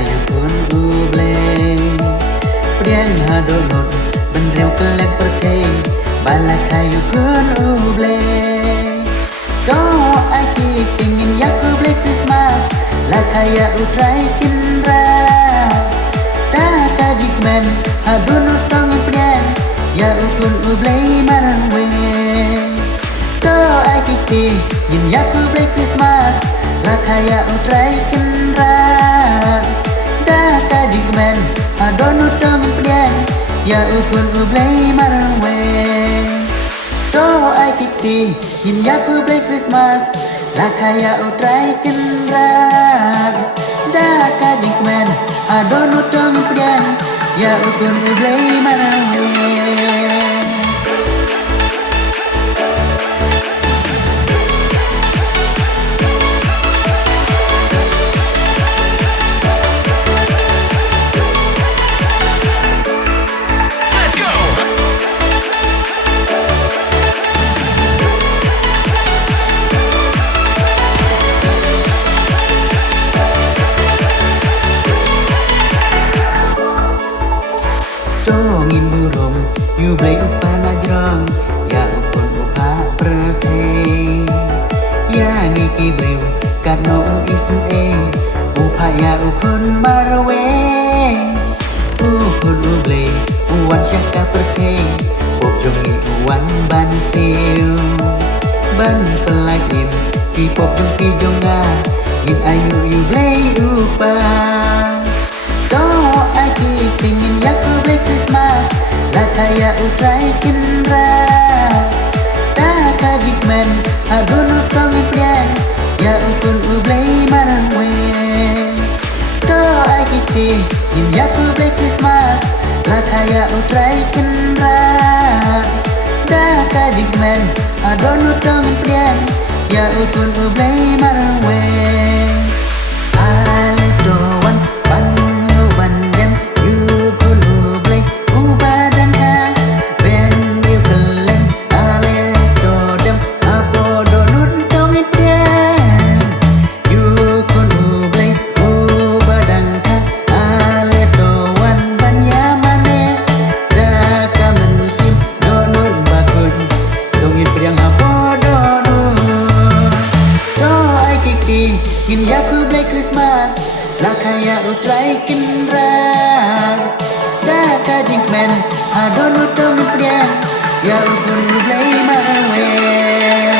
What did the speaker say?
kayu pun ublay Priang hadonot benreu kelek perkei Bala kayu pun ublay Do aki kingin yaku blay Christmas La kaya utrai kinra Da kajik men hadonot dongin priang Ya ukun ublay marang we Do aki kingin yaku blay Christmas La kaya utrai kinra Da kajik men hadonot dongin priang Ya ukun ublay marang we Do ai kiti yin yaku blay Christmas La kaya utrai kenrar Da kajik men hadonot dongin priang Ya ukun ublay marang we Ngin burung yu blay upa najrong Ya ukun upa pertei Ya ngiki briu karno isun Upa ya ukun marwe Ukun ublay uwan syaka pertei Pop jongi uwan ban siu Ban pelagin Pi pop jong pi jonga Ngin ayu yu blay upa Do aki pingin yaku blay Christmas La kaya utrai kinra Da kajik men hadonot dongin priang Ya ukun ublay marang we Do aki pingin yaku blay Christmas La kaya utrai kinra Da kajik men hadonot dongin priang Ya ukun ublay marang we Alek doan ban Ngin yaku blay Christmas La kaya utrai kinra Da kajik men hadonot dongin priang Ya ukun ublay marang we